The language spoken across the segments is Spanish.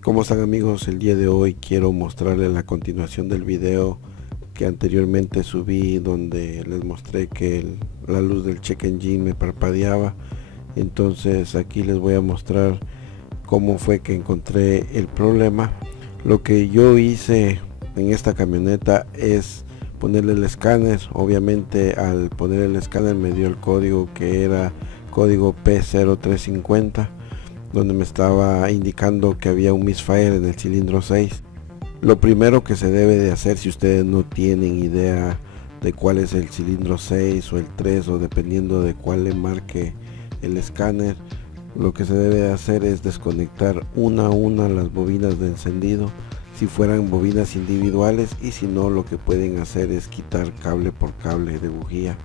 ¿Cómo están, amigos? El día de hoy quiero mostrarles la continuación del video que anteriormente subí, donde les mostré que la luz del check engine me parpadeaba. Entonces aquí les voy a mostrar cómo fue que encontré el problema. Lo que yo hice en esta camioneta es ponerle el escáner. Obviamente al poner el escáner me dio el código, que era código P0350, donde me estaba indicando que había un misfire en el cilindro 6. Lo primero que se debe de hacer, si ustedes no tienen idea de cuál es el cilindro 6 o el 3, o dependiendo de cuál le marque el escáner, lo que se debe de hacer es desconectar una a una las bobinas de encendido, si fueran bobinas individuales, y si no, lo que pueden hacer es quitar cable por cable de bujía.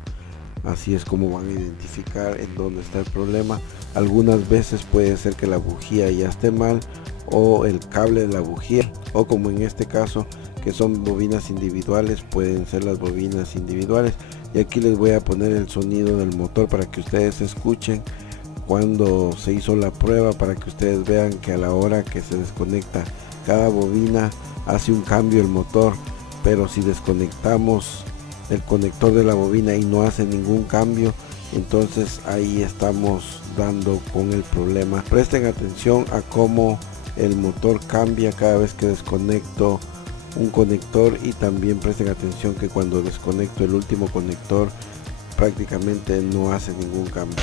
Así es como van a identificar en dónde está el problema. Algunas veces puede ser que la bujía ya esté mal, o el cable de la bujía, o como en este caso que son bobinas individuales, pueden ser las bobinas individuales. Y aquí les voy a poner el sonido del motor para que ustedes escuchen cuando se hizo la prueba, para que ustedes vean que a la hora que se desconecta cada bobina hace un cambio el motor. Pero si desconectamos el conector de la bobina y no hace ningún cambio, entonces ahí estamos dando con el problema. Presten atención a cómo el motor cambia cada vez que desconecto un conector, y también presten atención que cuando desconecto el último conector prácticamente no hace ningún cambio.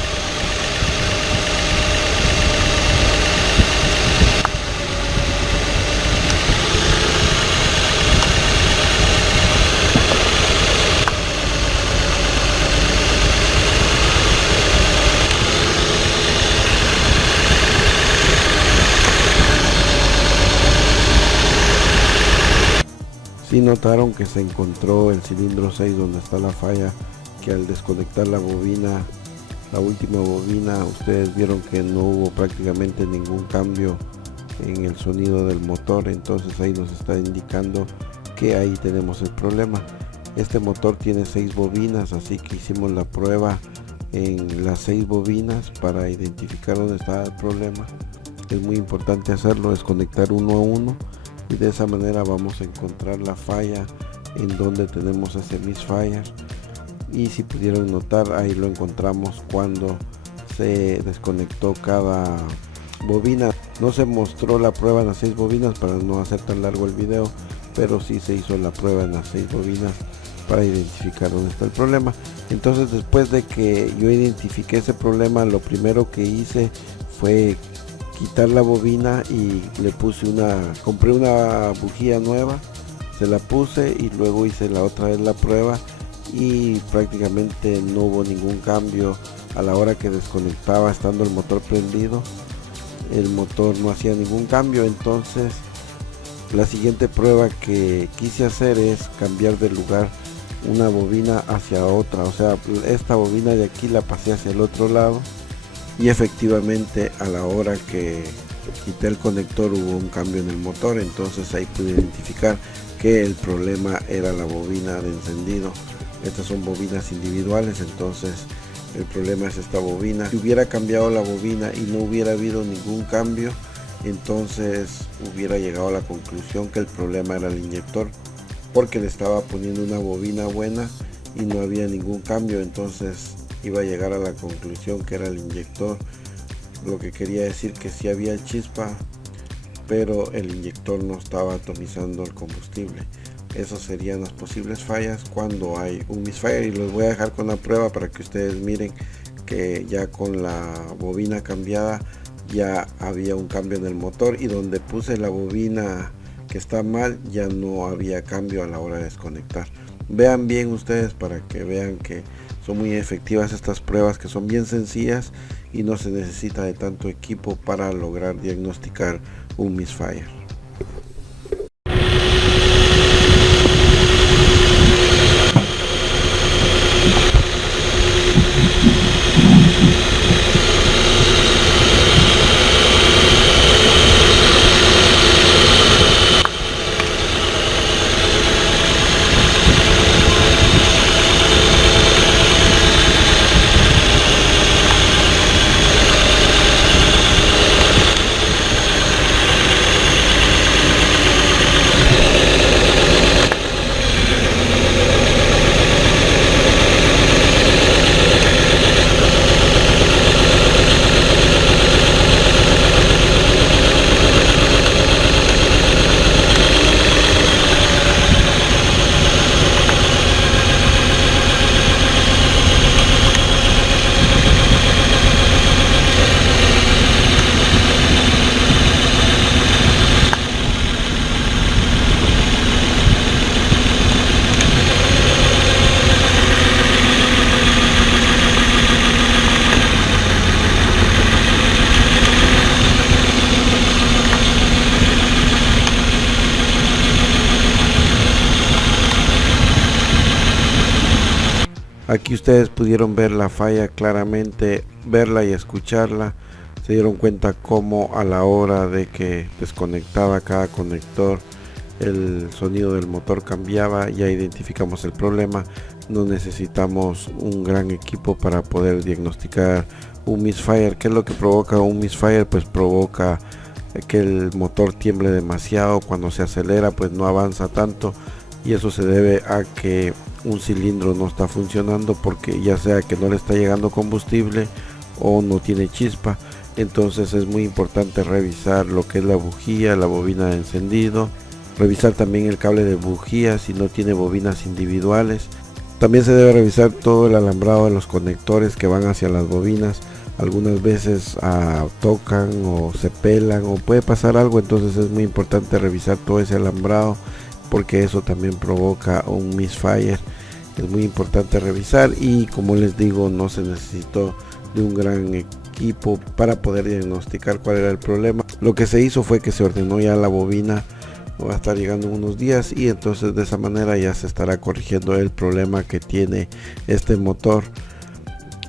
Si notaron que se encontró el cilindro 6 donde está la falla, que al desconectar la bobina, la última bobina, ustedes vieron que no hubo prácticamente ningún cambio en el sonido del motor. Entonces ahí nos está indicando que ahí tenemos el problema. Este motor tiene 6 bobinas, así que hicimos la prueba en las 6 bobinas para identificar dónde está el problema. Es muy importante hacerlo, desconectar uno a uno, y de esa manera vamos a encontrar la falla en donde tenemos ese misfire. Y si pudieron notar, ahí lo encontramos cuando se desconectó cada bobina. No se mostró la prueba en las 6 bobinas para no hacer tan largo el video, pero sí se hizo la prueba en las 6 bobinas para identificar dónde está el problema. Entonces, después de que yo identifiqué ese problema, lo primero que hice fue quitar la bobina y le puse compré una bujía nueva, se la puse y luego hice la otra vez la prueba, y prácticamente no hubo ningún cambio. A la hora que desconectaba estando el motor prendido, el motor no hacía ningún cambio. Entonces la siguiente prueba que quise hacer es cambiar de lugar una bobina hacia otra, o sea, esta bobina de aquí la pasé hacia el otro lado, y efectivamente a la hora que quité el conector hubo un cambio en el motor. Entonces ahí pude identificar que el problema era la bobina de encendido. Estas son bobinas individuales, entonces el problema es esta bobina. Si hubiera cambiado la bobina y no hubiera habido ningún cambio, entonces hubiera llegado a la conclusión que el problema era el inyector, porque le estaba poniendo una bobina buena y no había ningún cambio. Entonces iba a llegar a la conclusión que era el inyector, lo que quería decir que sí había chispa, pero el inyector no estaba atomizando el combustible. Esas serían las posibles fallas cuando hay un misfire, y los voy a dejar con la prueba para que ustedes miren que ya con la bobina cambiada ya había un cambio en el motor, y donde puse la bobina que está mal ya no había cambio a la hora de desconectar. Vean bien ustedes para que vean que son muy efectivas estas pruebas, que son bien sencillas y no se necesita de tanto equipo para lograr diagnosticar un misfire. Aquí ustedes pudieron ver la falla claramente, verla y escucharla. Se dieron cuenta cómo a la hora de que desconectaba cada conector el sonido del motor cambiaba. Ya identificamos el problema. No necesitamos un gran equipo para poder diagnosticar un misfire. ¿Qué es lo que provoca un misfire? Pues provoca que el motor tiemble demasiado. Cuando se acelera pues no avanza tanto, y eso se debe a que un cilindro no está funcionando, porque ya sea que no le está llegando combustible o no tiene chispa. Entonces es muy importante revisar lo que es la bujía, la bobina de encendido, revisar también el cable de bujía si no tiene bobinas individuales. También se debe revisar todo el alambrado de los conectores que van hacia las bobinas. Algunas veces tocan o se pelan o puede pasar algo, entonces es muy importante revisar todo ese alambrado, porque eso también provoca un misfire. Es muy importante revisar, y como les digo, no se necesitó de un gran equipo para poder diagnosticar cuál era el problema. Lo que se hizo fue que se ordenó ya la bobina, va a estar llegando en unos días, y entonces de esa manera ya se estará corrigiendo el problema que tiene este motor.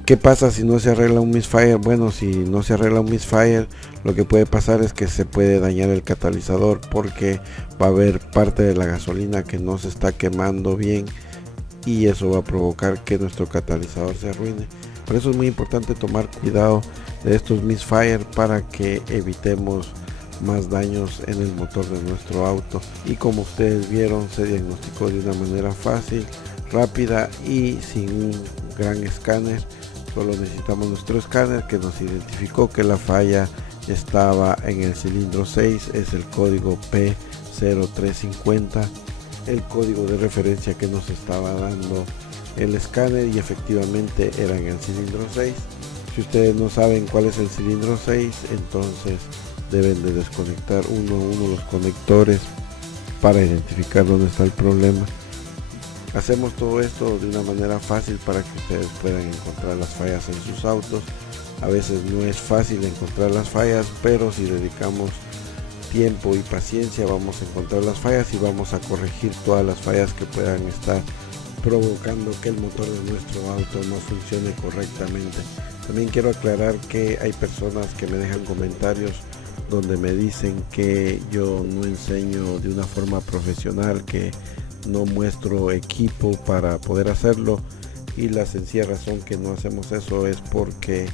¿Qué pasa si no se arregla un misfire? Bueno, si no se arregla un misfire, lo que puede pasar es que se puede dañar el catalizador, porque va a haber parte de la gasolina que no se está quemando bien, y eso va a provocar que nuestro catalizador se arruine. Por eso es muy importante tomar cuidado de estos misfire para que evitemos más daños en el motor de nuestro auto. Y como ustedes vieron, se diagnosticó de una manera fácil, rápida y sin un gran escáner. Solo necesitamos nuestro escáner que nos identificó que la falla estaba en el cilindro 6, es el código P0350, el código de referencia que nos estaba dando el escáner, y efectivamente era en el cilindro 6. Si ustedes no saben cuál es el cilindro 6, entonces deben de desconectar uno a uno los conectores para identificar dónde está el problema. Hacemos todo esto de una manera fácil para que ustedes puedan encontrar las fallas en sus autos. A veces no es fácil encontrar las fallas, pero si dedicamos tiempo y paciencia vamos a encontrar las fallas y vamos a corregir todas las fallas que puedan estar provocando que el motor de nuestro auto no funcione correctamente. También quiero aclarar que hay personas que me dejan comentarios donde me dicen que yo no enseño de una forma profesional, que no muestro equipo para poder hacerlo, y la sencilla razón que no hacemos eso es porque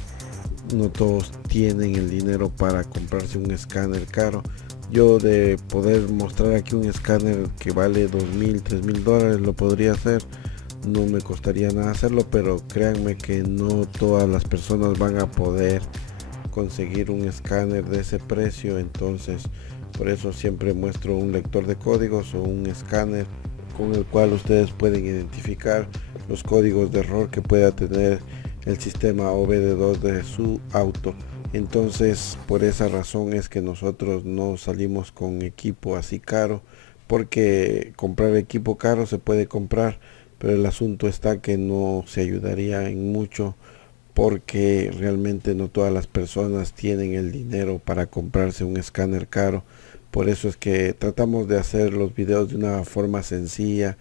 no todos tienen el dinero para comprarse un escáner caro. Yo, de poder mostrar aquí un escáner que vale $2,000, $3,000, lo podría hacer, no me costaría nada hacerlo, pero créanme que no todas las personas van a poder conseguir un escáner de ese precio. Entonces por eso siempre muestro un lector de códigos o un escáner con el cual ustedes pueden identificar los códigos de error que pueda tener el sistema OBD2 de su auto. Entonces por esa razón es que nosotros no salimos con equipo así caro, porque comprar equipo caro se puede comprar, pero el asunto está que no se ayudaría en mucho, porque realmente no todas las personas tienen el dinero para comprarse un escáner caro. Por eso es que tratamos de hacer los videos de una forma sencilla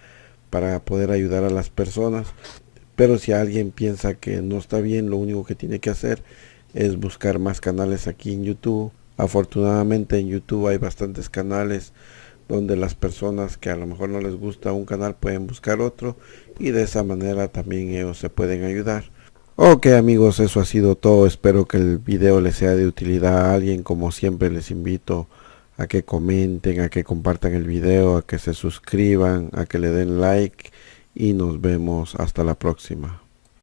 para poder ayudar a las personas. Pero si alguien piensa que no está bien, lo único que tiene que hacer es buscar más canales aquí en YouTube. Afortunadamente en YouTube hay bastantes canales donde las personas que a lo mejor no les gusta un canal pueden buscar otro, y de esa manera también ellos se pueden ayudar. Ok amigos, eso ha sido todo. Espero que el video les sea de utilidad a alguien. Como siempre les invito a que comenten, a que compartan el video, a que se suscriban, a que le den like, y nos vemos hasta la próxima.